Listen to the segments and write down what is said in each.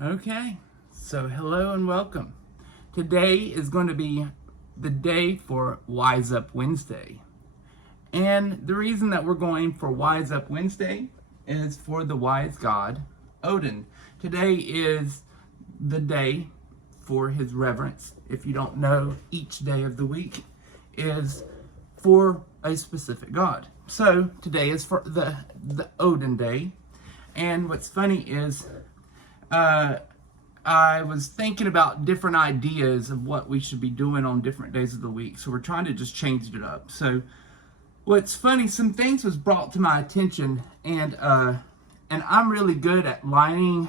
Okay, so hello and welcome. Today is going to be the day for Wise Up Wednesday. And the reason that we're going for Wise Up Wednesday is for the wise god, Odin. Today is the day for his reverence. If you don't know, each day of the week is for a specific god. So today is for the Odin day. And what's funny is I was thinking about different ideas of what we should be doing on different days of the week. So we're trying to just change it up. So what's funny, some things was brought to my attention, and I'm really good at lining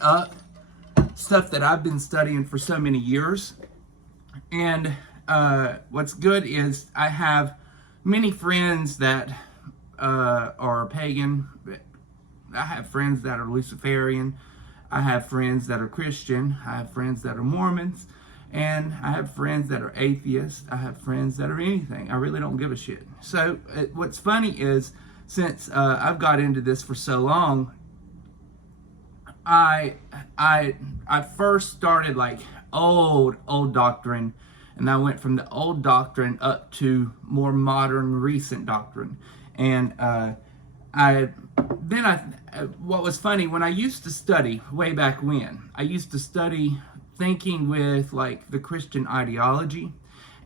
up stuff that I've been studying for so many years. And what's good is I have many friends that are pagan. I have friends that are Luciferian. I have friends that are Christian. I have friends that are Mormons. And I have friends that are atheists. I have friends that are anything. I really don't give a shit. So what's funny is, since I've got into this for so long, I first started like old doctrine, and I went from the old doctrine up to more modern, recent doctrine. And what was funny, when I used to study way back when, I used to study thinking with like the Christian ideology.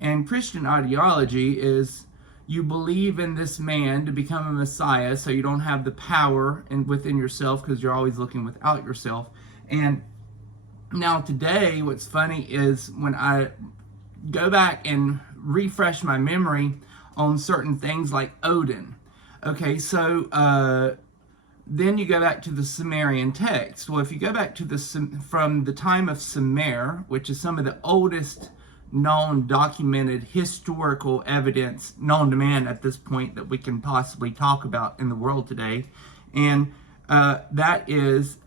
And Christian ideology is you believe in this man to become a Messiah, so you don't have the power within yourself because you're always looking without yourself. And now today, what's funny is when I go back and refresh my memory on certain things like Odin. Okay, so then you go back to the Sumerian Text. Well, if you go back to from the time of Sumer, which is some of the oldest known documented historical evidence known to man at this point that we can possibly talk about in the world today, and that is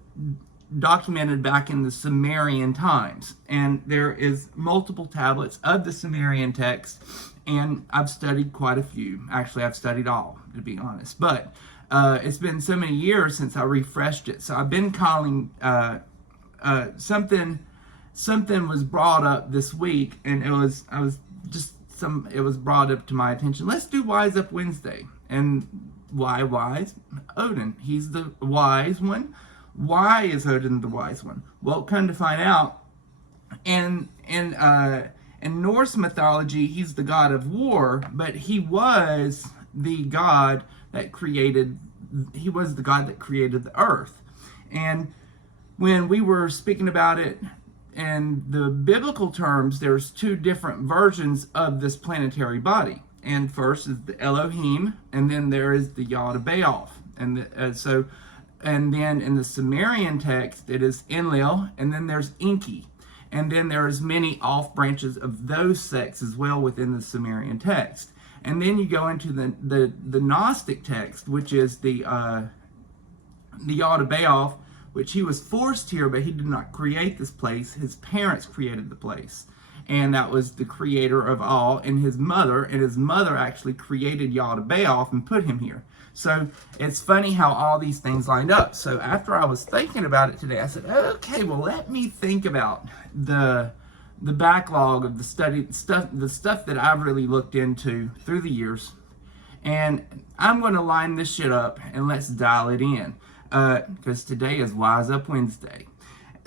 documented back in the Sumerian times. And there is multiple tablets of the Sumerian Text, and I've studied quite a few. Actually, I've studied all, to be honest. But it's been so many years since I refreshed it. So I've been calling something was brought up this week, and it was brought up to my attention. Let's do Wise Up Wednesday. And why wise? Odin. He's the wise one. Why is Odin the wise one? Well, come to find out, in Norse mythology, he's the god of war, but he was the god that created the earth. And when we were speaking about it in the biblical terms, there's two different versions of this planetary body. And first is the Elohim, and then there is the Yod of Baal. And then in the Sumerian text, it is Enlil, and then there's Enki. And then there's many off branches of those sects as well within the Sumerian text. And then you go into the Gnostic text, which is the Yod of Baal, which he was forced here, but he did not create this place. His parents created the place. And that was the creator of all, and his mother actually created Yod of Baal and put him here. So it's funny how all these things lined up. So after I was thinking about it today, I said, okay, well, let me think about the backlog of the stuff that I've really looked into through the years. And I'm going to line this shit up, and let's dial it in. Because today is Wise Up Wednesday.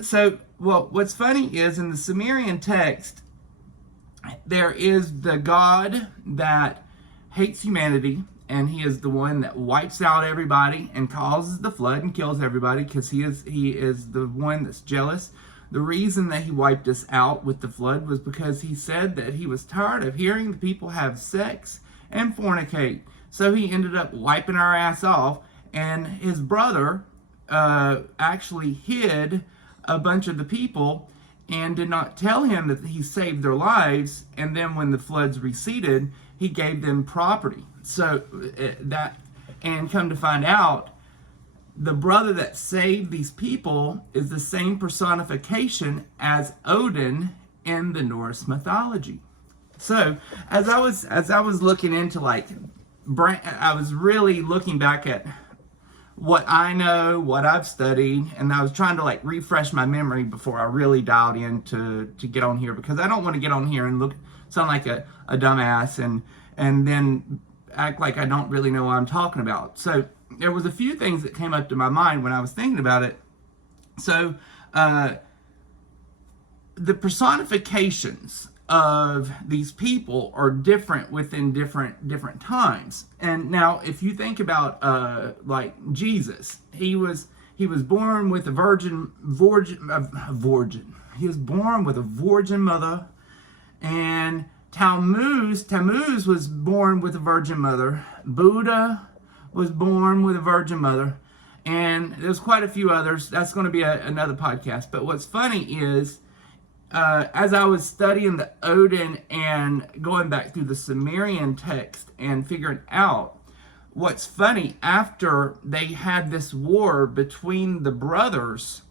So, well, what's funny is in the Sumerian text, there is the god that hates humanity, and he is the one that wipes out everybody and causes the flood and kills everybody because he is the one that's jealous. The reason that he wiped us out with the flood was because he said that he was tired of hearing the people have sex and fornicate. So he ended up wiping our ass off, and his brother actually hid a bunch of the people and did not tell him that he saved their lives. And then when the floods receded, he gave them property. So and come to find out, the brother that saved these people is the same personification as Odin in the Norse mythology. So as I was looking into I was really looking back at what I know, what I've studied, and I was trying to like refresh my memory before I really dialed in to get on here, because I don't want to get on here and sound like a dumbass and then act like I don't really know what I'm talking about. So there was a few things that came up to my mind when I was thinking about it. So the personifications of these people are different within different times. And now if you think about like Jesus, he was born with a virgin. He was born with a virgin mother. And Tammuz was born with a virgin mother. Buddha was born with a virgin mother. And there's quite a few others. That's going to be another podcast. But what's funny is, as I was studying the Odin and going back through the Sumerian text and figuring out what's funny, after they had this war between the brothers,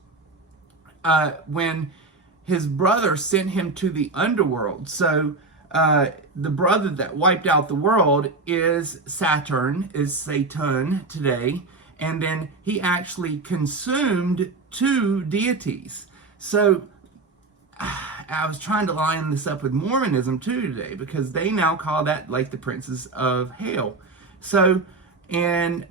when his brother sent him to the underworld. So the brother that wiped out the world is Satan today. And then he actually consumed 2 deities. So I was trying to line this up with Mormonism too today, because they now call that like the princes of hell. So, and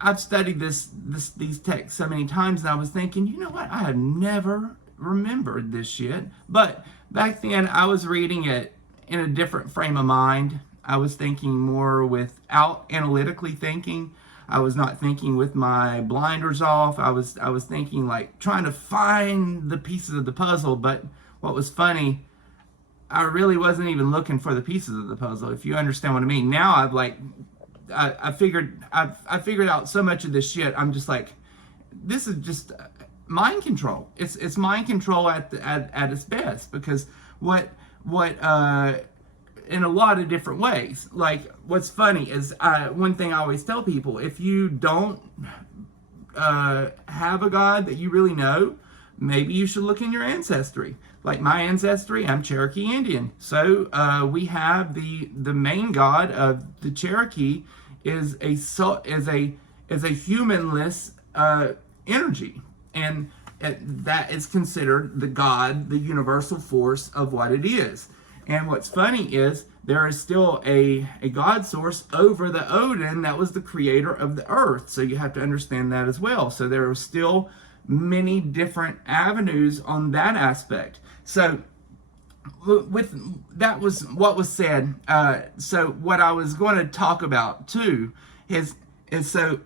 I've studied these texts so many times, and I was thinking, you know what? I have never remembered this shit. But back then, I was reading it in a different frame of mind. I was thinking more without analytically thinking. I was not thinking with my blinders off. I was thinking like trying to find the pieces of the puzzle. But what was funny, I really wasn't even looking for the pieces of the puzzle, if you understand what I mean. Now I've figured out so much of this shit. I'm just like, this is just mind control. It's mind control at its best, because what in a lot of different ways. Like, what's funny is, one thing I always tell people, if you don't have a God that you really know, maybe you should look in your ancestry. Like my ancestry, I'm Cherokee Indian. So we have the main God of the Cherokee is a humanless energy. And that is considered the God, the universal force of what it is. And what's funny is, there is still a God source over the Odin that was the creator of the earth. So you have to understand that as well. So there are still many different avenues on that aspect. So that was what was said. So what I was going to talk about too is so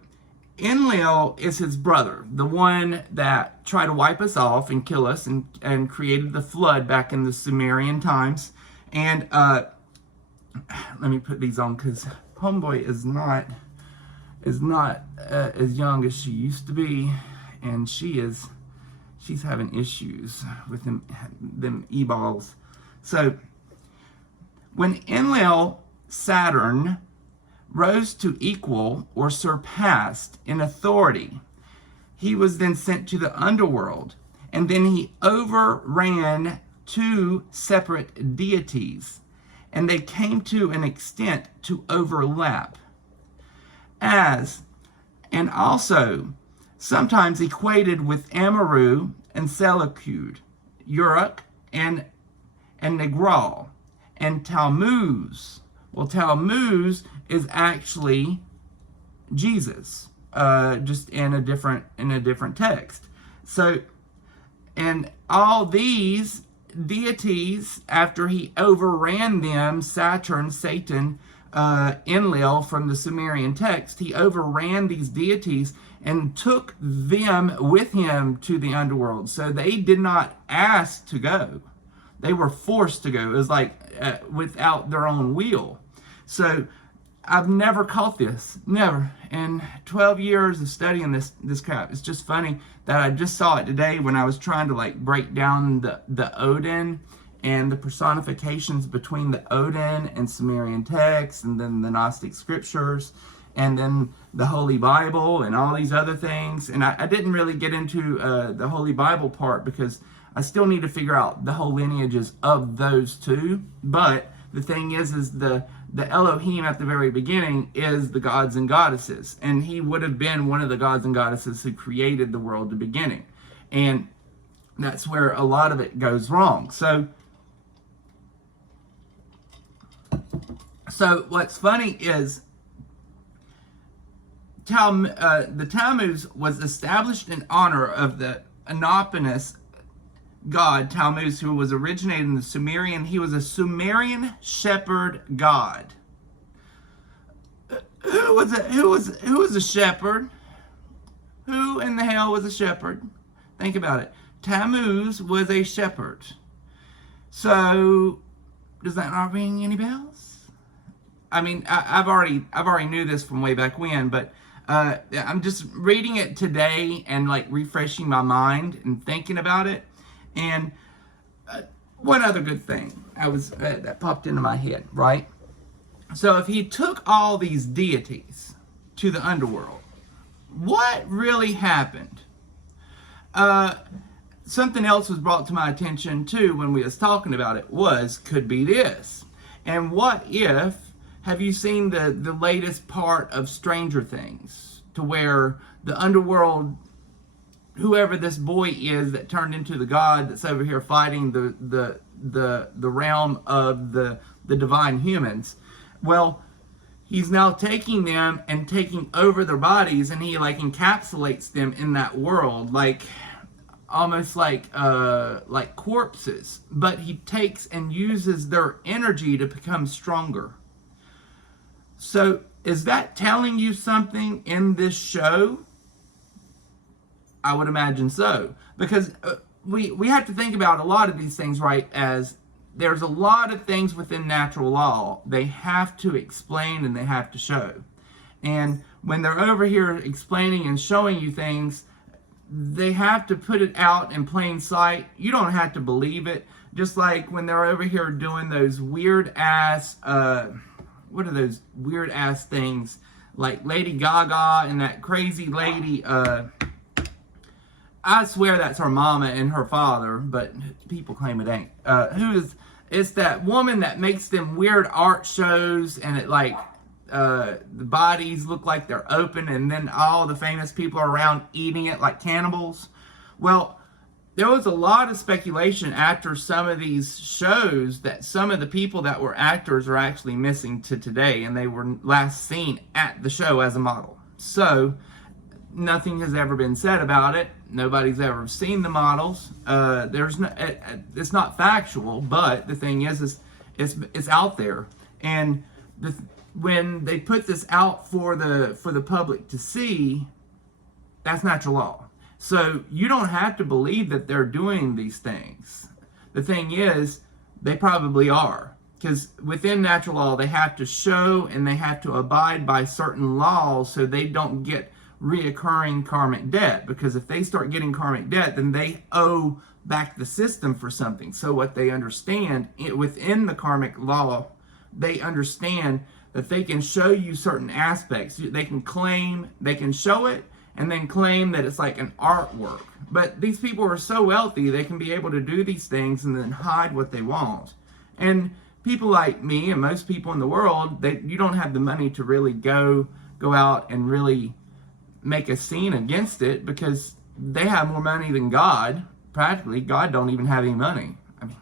Enlil is his brother, the one that tried to wipe us off and kill us and created the flood back in the Sumerian times. And let me put these on, because homeboy is not as young as she used to be, and she's having issues with them e-balls. So when Enlil, Saturn, rose to equal or surpassed in authority, he was then sent to the underworld, and then he overran 2 separate deities, and they came to an extent to overlap, and also sometimes equated with Amaru and Seleucid, Uruk and Negral, and Tammuz. Well, Tammuz is actually Jesus, just in a different text. So, and all these deities, after he overran them, Satan, Enlil from the Sumerian text, he overran these deities and took them with him to the underworld. So they did not ask to go. They were forced to go. It was like without their own will. So I've never caught this. Never. In 12 years of studying this crap, it's just funny that I just saw it today when I was trying to like break down the Odin and the personifications between the Odin and Sumerian text, and then the Gnostic scriptures, and then the Holy Bible and all these other things. And I didn't really get into the Holy Bible part, because I still need to figure out the whole lineages of those two. But the thing is the the Elohim at the very beginning is the gods and goddesses, and he would have been one of the gods and goddesses who created the world at the beginning. And that's where a lot of it goes wrong. So what's funny is the Tammuz was established in honor of the Anoponis god Tammuz, who was originated in the Sumerian. He was a Sumerian shepherd god. Who was a shepherd? Who in the hell was a shepherd? Think about it. Tammuz was a shepherd. So does that not ring any bells? I mean, I've already knew this from way back when, but I'm just reading it today and like refreshing my mind and thinking about it. And one other good thing that popped into my head, right? So if he took all these deities to the underworld, what really happened? Something else was brought to my attention too when we was talking about it could be this. And what if, have you seen the latest part of Stranger Things, to where the underworld, whoever this boy is that turned into the god that's over here fighting the realm of the divine humans, well, he's now taking them and taking over their bodies, and he like encapsulates them in that world, like almost like corpses, but he takes and uses their energy to become stronger. So is that telling you something in this show? I would imagine so, because we have to think about a lot of these things, right? As there's a lot of things within natural law they have to explain and they have to show. And when they're over here explaining and showing you things, they have to put it out in plain sight. You don't have to believe it. Just like when they're over here doing those weird ass, what are those weird ass things? Like Lady Gaga and that crazy lady, I swear that's her mama and her father, but people claim it ain't. It's that woman that makes them weird art shows, and it like, the bodies look like they're open, and then all the famous people are around eating it like cannibals. Well, there was a lot of speculation after some of these shows that some of the people that were actors are actually missing to today, and they were last seen at the show as a model. So nothing has ever been said about it. Nobody's ever seen the models. It's not factual, but the thing is it's out there. And when they put this out for the public to see, that's natural law. So you don't have to believe that they're doing these things. The thing is, they probably are. Because within natural law, they have to show and they have to abide by certain laws so they don't get reoccurring karmic debt. Because if they start getting karmic debt, then they owe back the system for something. So what they understand within the karmic law, they understand that they can show you certain aspects. They can claim, they can show it, and then claim that it's like an artwork. But these people are so wealthy, they can be able to do these things and then hide what they want. And people like me and most people in the world, you don't have the money to really go out and really make a scene against it, because they have more money than God. Practically, God don't even have any money. I mean,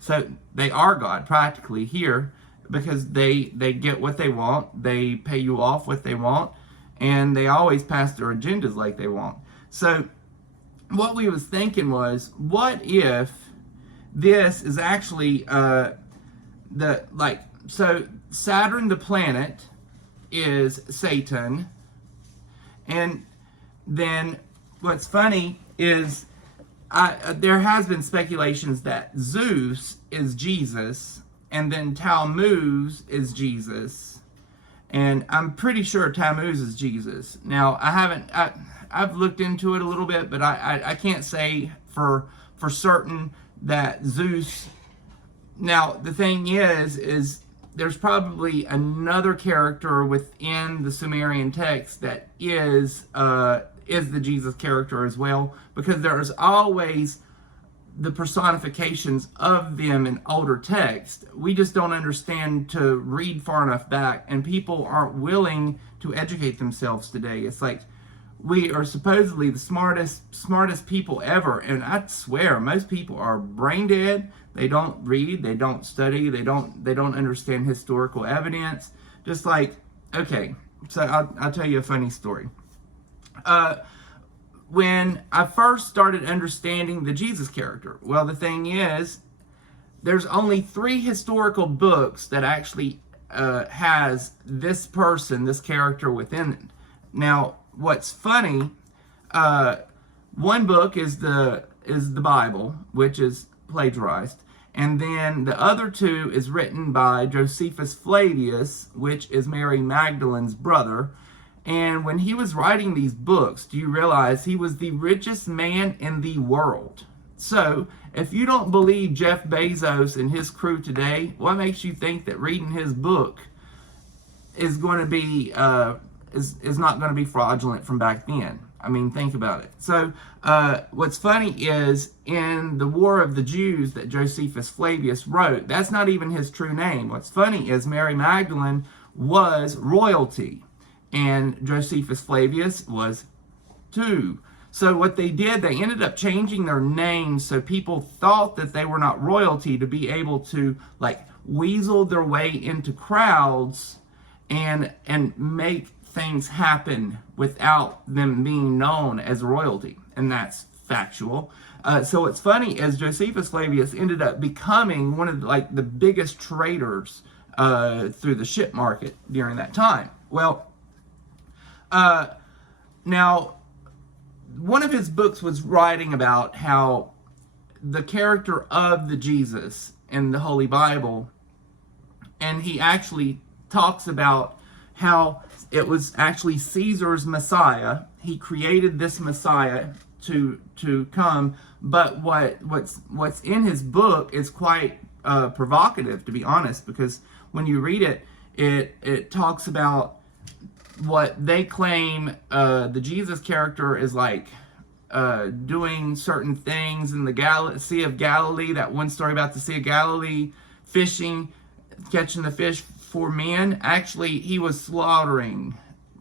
so they are God practically here, because they get what they want, they pay you off what they want, and they always pass their agendas like they want. So what we was thinking was, what if this is actually so Saturn the planet is Satan, and then what's funny is there has been speculations that Zeus is Jesus, and then Tammuz is Jesus. And I'm pretty sure Tammuz is Jesus. Now, I've looked into it a little bit, but I can't say for certain that Zeus. Now, the thing is there's probably another character within the Sumerian text that is the Jesus character as well, because there's always the personifications of them in older text. We just don't understand to read far enough back, and people aren't willing to educate themselves today. It's like we are supposedly the smartest people ever, and I swear most people are brain dead. They don't read, they don't study, they don't understand historical evidence. Just like, okay, so I'll tell you a funny story. When I first started understanding the Jesus character, well, the thing is, there's only 3 historical books that actually has this person, this character within it. Now, what's funny, one book is the Bible, which is plagiarized, and then the other 2 is written by Josephus Flavius, which is Mary Magdalene's brother. And when he was writing these books, do you realize he was the richest man in the world? So, if you don't believe Jeff Bezos and his crew today, what makes you think that reading his book is going to be is not going to be fraudulent from back then? I mean, think about it. So, what's funny is in the War of the Jews that Josephus Flavius wrote, that's not even his true name. What's funny is Mary Magdalene was royalty, and Josephus Flavius was too. So what they did, they ended up changing their names so people thought that they were not royalty, to be able to like weasel their way into crowds and make things happen without them being known as royalty. And that's factual. So what's funny is Josephus Flavius ended up becoming one of the biggest traders through the ship market during that time. Well, now, one of his books was writing about how the character of the Jesus in the Holy Bible, and he actually talks about how it was actually Caesar's Messiah. He created this Messiah to come, but what's in his book is quite provocative, to be honest, because when you read it, it talks about what they claim the Jesus character is like doing certain things in the Sea of Galilee. That one story about the Sea of Galilee, fishing, catching the fish for men. Actually, he was slaughtering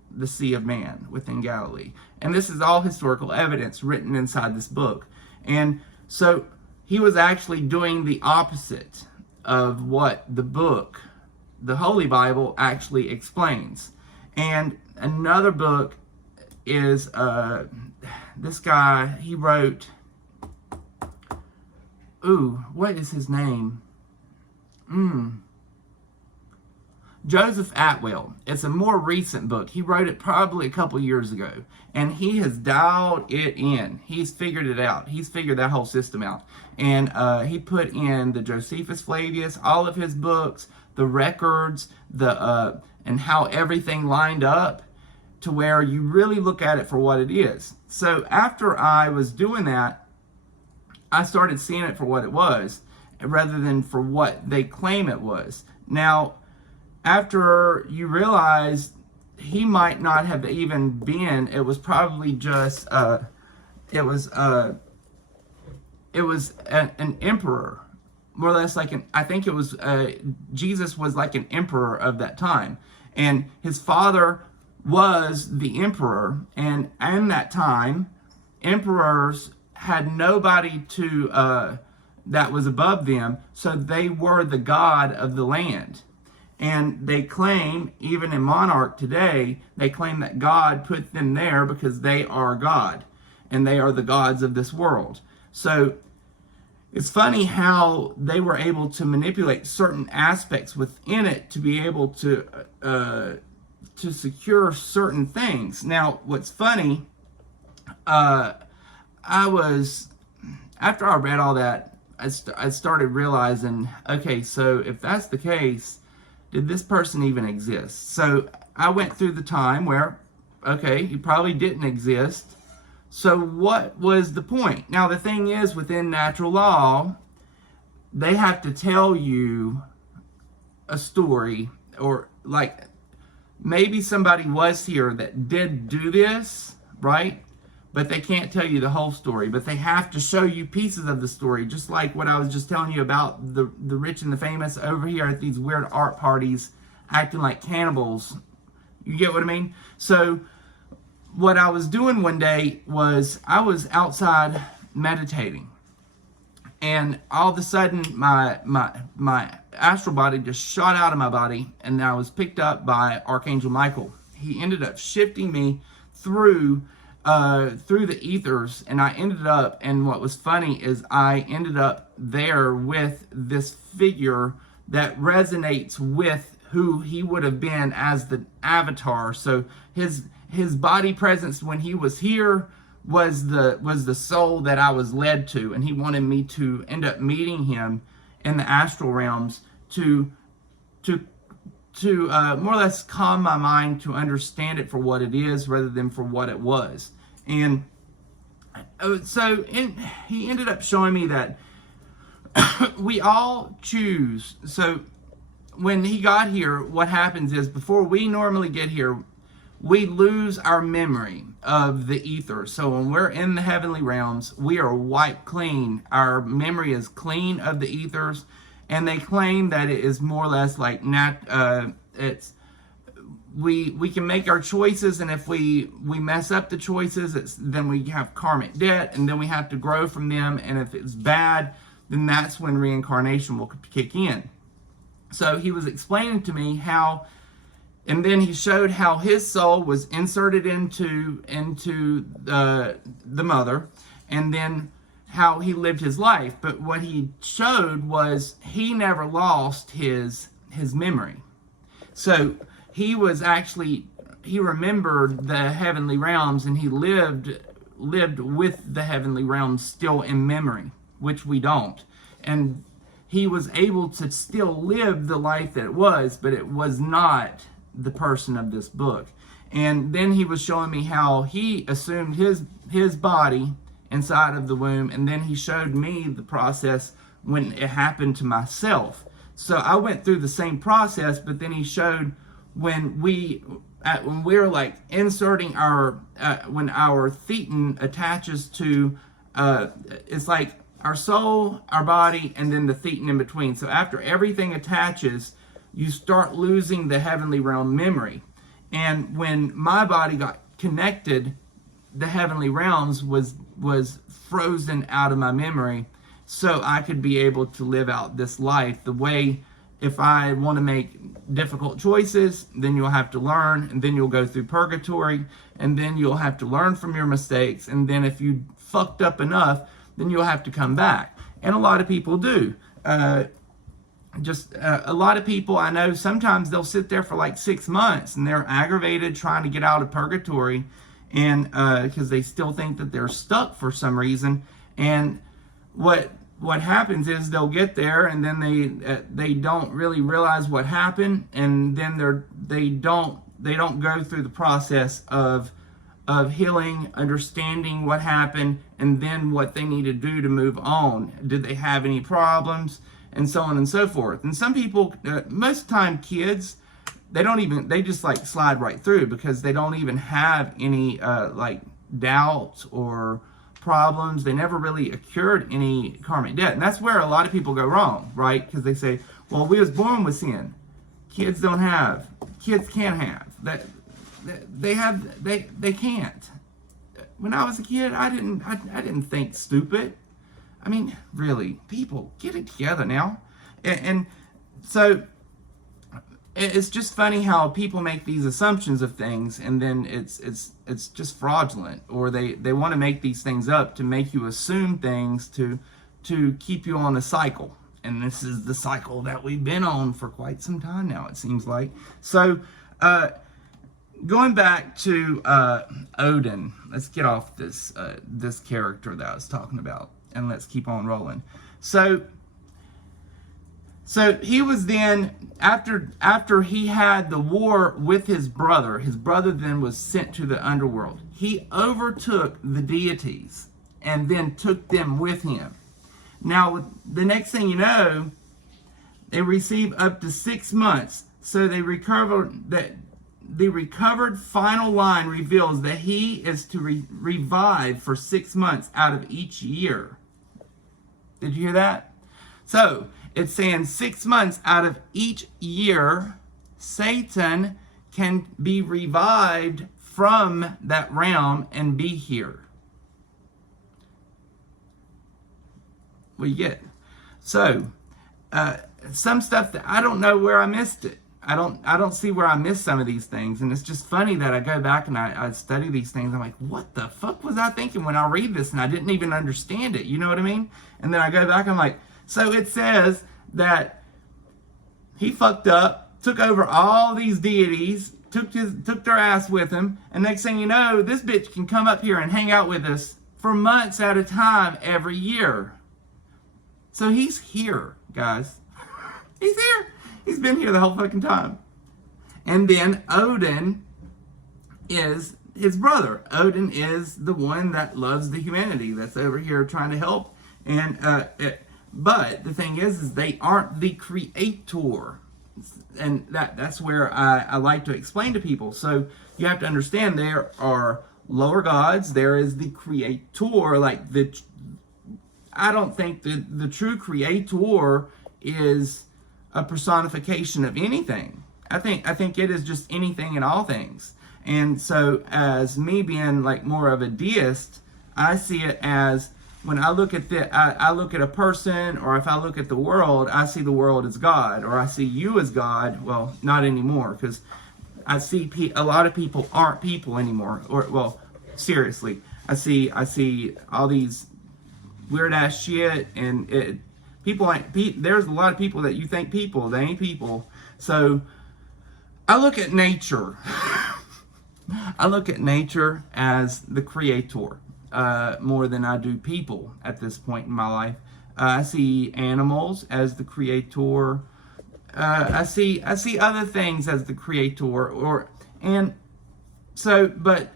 the Sea of Man within Galilee. And this is all historical evidence written inside this book. And so he was actually doing the opposite of what the book, the Holy Bible, actually explains. And another book is this guy, he wrote, what is his name? Joseph Atwell. It's a more recent book. He wrote it probably a couple years ago, and he has dialed it in. He's figured it out. He's figured that whole system out. And he put in the Josephus Flavius, all of his books, the records, and how everything lined up to where you really look at it for what it is. So after I was doing that, I started seeing it for what it was, rather than for what they claim it was. Now, after you realize he might not have even been, it was probably just, it was an emperor. More or less I think it was, Jesus was like an emperor of that time. And his father was the emperor. And in that time, emperors had nobody that was above them. So they were the god of the land. And they claim, even in monarch today, they claim that God put them there because they are God. And they are the gods of this world. So it's funny how they were able to manipulate certain aspects within it to be able to secure certain things. Now, what's funny, after I read all that, I started realizing, okay, so if that's the case, did this person even exist? So I went through the time where, okay, he probably didn't exist. So what was the point? Now, the thing is, within natural law, they have to tell you a story, or like maybe somebody was here that did do this, right? but they can't tell you the whole story. But they have to show you pieces of the story, just like what I was just telling you about the rich and the famous over here at these weird art parties acting like cannibals. You get what I mean? So what I was doing one day was I was outside meditating, and all of a sudden my astral body just shot out of my body, and I was picked up by Archangel Michael. He ended up shifting me through the ethers, and I ended up, and what was funny is I ended up there with this figure that resonates with who he would have been as the avatar. So his body presence when he was here was the soul that I was led to, and he wanted me to end up meeting him in the astral realms to more or less calm my mind, to understand it for what it is rather than for what it was. And so he ended up showing me that we all choose. So when he got here, what happens is before we normally get here, we lose our memory of the ether. So when we're in the heavenly realms, we are wiped clean. Our memory is clean of the ethers, and they claim that it is more or less like we can make our choices, and if we mess up the choices, then we have karmic debt, and then we have to grow from them. And if it's bad, then that's when reincarnation will kick in. So he was explaining to me how, and then he showed how his soul was inserted into the mother, and then how he lived his life. But what he showed was he never lost his memory. So he was actually, he remembered the heavenly realms, and he lived with the heavenly realms still in memory, which we don't. And he was able to still live the life that it was, but it was not the person of this book. And then he was showing me how he assumed his body inside of the womb, and then he showed me the process when it happened to myself. So I went through the same process, but then he showed when we're like inserting our when our thetan attaches to it's like our soul, our body, and then the thetan in between. So after everything attaches, you start losing the heavenly realm memory. And when my body got connected, the heavenly realms was frozen out of my memory, so I could be able to live out this life the way. If I want to make difficult choices, then you'll have to learn, and then you'll go through purgatory, and then you'll have to learn from your mistakes, and then if you fucked up enough, then you'll have to come back. And a lot of people do. A lot of people I know, sometimes they'll sit there for like 6 months, and they're aggravated trying to get out of purgatory, and because they still think that they're stuck for some reason. And what happens is they'll get there, and then they don't really realize what happened, and then they don't go through the process of healing, understanding what happened, and then what they need to do to move on. Did they have any problems, and so on and so forth. And some people, most of the time kids, they just like slide right through, because they don't even have any like doubts or problems. They never really accrued any karmic debt. And that's where a lot of people go wrong, right? Because they say, well, we was born with sin. Kids can't have that. They can't. When I was a kid, I didn't think stupid. I mean, really, people, get it together now. And so it's just funny how people make these assumptions of things, and then it's just fraudulent, or they want to make these things up to make you assume things to keep you on a cycle. And this is the cycle that we've been on for quite some time now, it seems like. So going back to Odin, let's get off this character that I was talking about, and let's keep on rolling. So he was then, after he had the war with his brother then was sent to the underworld. He overtook the deities and then took them with him. Now, the next thing you know, they receive up to 6 months. So they recover that. the recovered final line reveals that he is to revive for 6 months out of each year. Did you hear that? So it's saying 6 months out of each year, Satan can be revived from that realm and be here. What you get? So some stuff that I don't know where I missed it. I don't see where I missed some of these things, and it's just funny that I go back and I study these things. I'm like, what the fuck was I thinking when I read this, and I didn't even understand it. You know what I mean? And then I go back and I'm like, so it says that he fucked up, took over all these deities, took their ass with him, and next thing you know, this bitch can come up here and hang out with us for months at a time every year. So he's here, guys. He's here. He's been here the whole fucking time. And then Odin is his brother. Odin is the one that loves the humanity, that's over here trying to help. And but the thing is they aren't the creator. And that's where I like to explain to people. So you have to understand there are lower gods. There is the creator. Like I don't think the true creator is a personification of anything. I think it is just anything and all things. And so as me being like more of a deist, I see it as when I look at I look at a person, or if I look at the world, I see the world as God, or I see you as God. Well, not anymore, because I see a lot of people aren't people anymore. Or well, seriously, I see all these weird ass shit, and people ain't. There's a lot of people that you think people, they ain't people. So I look at nature. I look at nature as the creator more than I do people at this point in my life. I see animals as the creator. I see other things as the creator, and so, but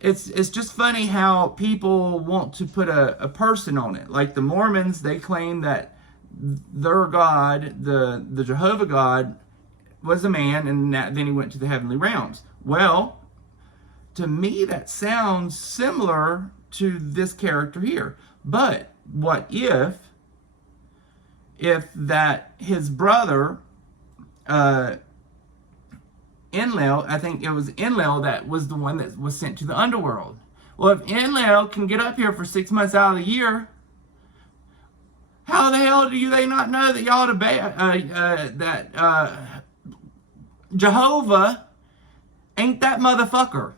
it's just funny how people want to put a person on it. Like the Mormons, they claim that their God, the Jehovah God, was a man, and then he went to the heavenly realms. Well, to me, that sounds similar to this character here. But what if that his brother, Enlil, I think it was Enlil that was the one that was sent to the underworld. Well, if Enlil can get up here for 6 months out of the year, how the hell do they not know that y'all that Jehovah ain't that motherfucker?